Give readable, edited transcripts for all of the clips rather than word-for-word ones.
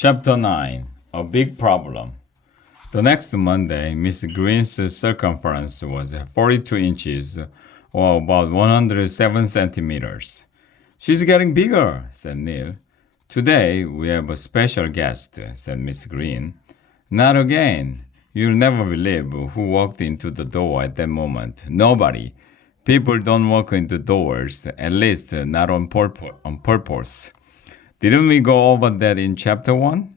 Chapter 9 A Big Problem. The next Monday, Miss Green's circumference was 42 inches, or about 107 centimeters. She's getting bigger, said Neil. Today, we have a special guest, said Miss Green. Not again. You'll never believe who walked into the door at that moment. Nobody. People don't walk into doors, at least not on purpose. Didn't we go over that in chapter 1?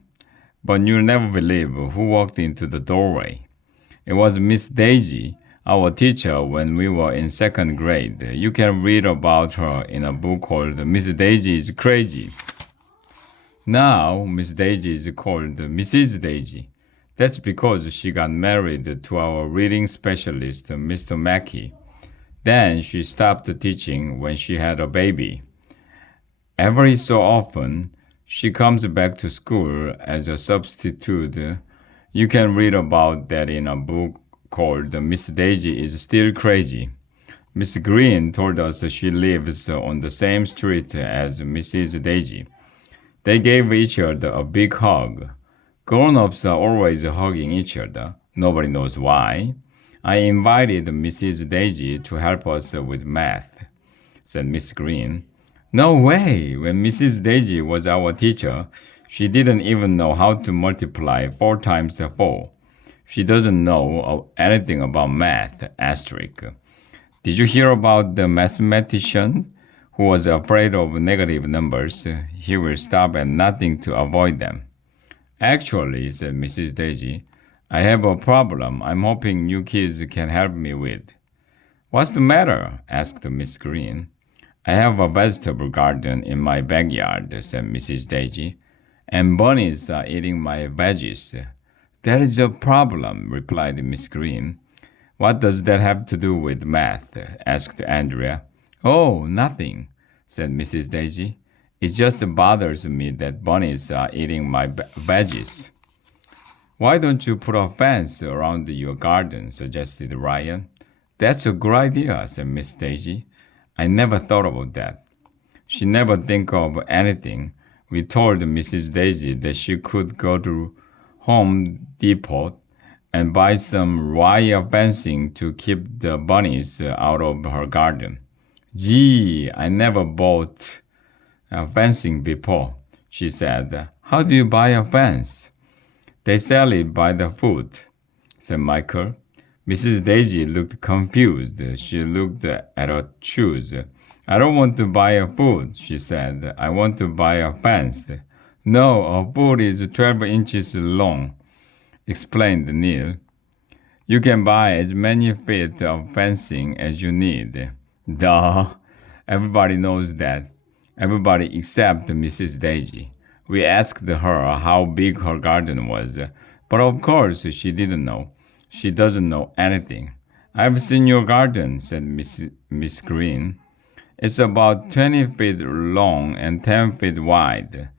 But you'll never believe who walked into the doorway. It was Miss Daisy, our teacher when we were in second grade. You can read about her in a book called Miss Daisy is Crazy. Now, Miss Daisy is called Mrs. Daisy. That's because she got married to our reading specialist, Mr. Mackey. Then she stopped teaching when she had a baby. Every so often, she comes back to school as a substitute. You can read about that in a book called Miss Daisy is Still Crazy. Miss Green told us she lives on the same street as Mrs. Daisy. They gave each other a big hug. Grown-ups are always hugging each other. Nobody knows why. I invited Mrs. Daisy to help us with math, said Miss Green. No way! When Mrs. Daisy was our teacher, she didn't even know how to multiply 4 times 4. She doesn't know anything about math, asterisk. Did you hear about the mathematician who was afraid of negative numbers? He will stop at nothing to avoid them. Actually, said Mrs. Daisy, I have a problem I'm hoping you kids can help me with. What's the matter? Asked Miss Green. I have a vegetable garden in my backyard, said Mrs. Daisy, and bunnies are eating my veggies. That is a problem, replied Miss Green. What does that have to do with math? Asked Andrea. Oh, nothing, said Mrs. Daisy. It just bothers me that bunnies are eating my veggies. Why don't you put a fence around your garden? Suggested Ryan. That's a good idea, said Miss Daisy. I never thought about that. She never think of anything. We told Mrs. Daisy that she could go to Home Depot and buy some wire fencing to keep the bunnies out of her garden. Gee, I never bought fencing before, she said. How do you buy a fence? They sell it by the foot, said Michael. Mrs. Daisy looked confused. She looked at her shoes. I don't want to buy a foot, she said. I want to buy a fence. No, a foot is 12 inches long, explained Neil. You can buy as many feet of fencing as you need. Duh. Everybody knows that. Everybody except Mrs. Daisy. We asked her how big her garden was, but of course she didn't know. She doesn't know anything. I've seen your garden, said Miss Green. It's about 20 feet long and 10 feet wide.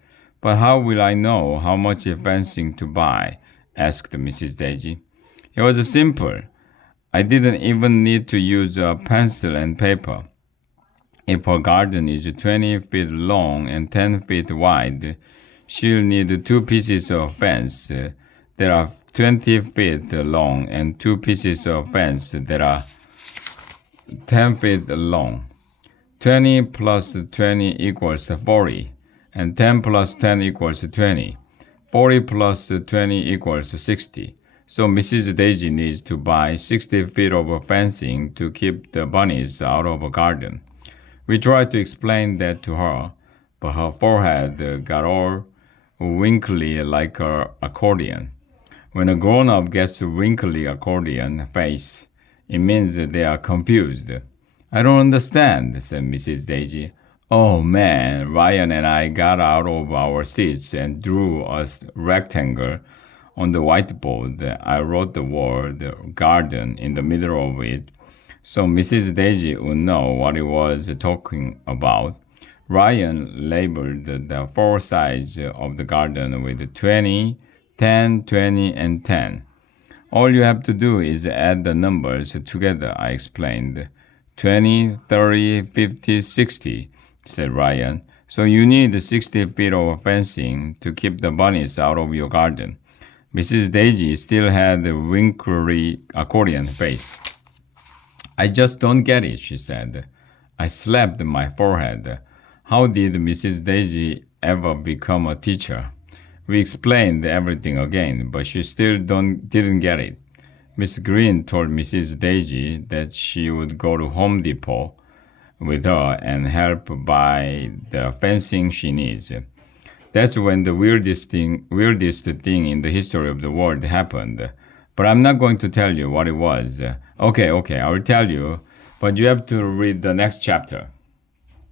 But how will I know how much fencing to buy? Asked Mrs. Daisy. It was simple. I didn't even need to use a pencil and paper. If her garden is 20 feet long and 10 feet wide, she'll need 2 pieces of fence that are 20 feet long and 2 pieces of fence that are 10 feet long. 20 plus 20 equals 40, and 10 plus 10 equals 20. 40 plus 20 equals 60. So Mrs. Daisy needs to buy 60 feet of fencing to keep the bunnies out of her garden. We tried to explain that to her, but her forehead got all wrinkly like an accordion. When a grown-up gets a wrinkly accordion face, it means they are confused. I don't understand, said Mrs. Daisy. Oh man, Ryan and I got out of our seats and drew a rectangle on the whiteboard. I wrote the word garden in the middle of it, so Mrs. Daisy would know what it was talking about. Ryan labeled the 4 sides of the garden with 20, 10, 20, and 10. All you have to do is add the numbers together, I explained. 20, 30, 50, 60, said Ryan. So you need 60 feet of fencing to keep the bunnies out of your garden. Mrs. Daisy still had a wrinkly accordion face. I just don't get it, she said. I slapped my forehead. How did Mrs. Daisy ever become a teacher? We explained everything again, but she still didn't get it. Miss Green told Mrs. Daisy that she would go to Home Depot with her and help buy the fencing she needs. That's when the weirdest thing in the history of the world happened. But I'm not going to tell you what it was. Okay, I will tell you, but you have to read the next chapter.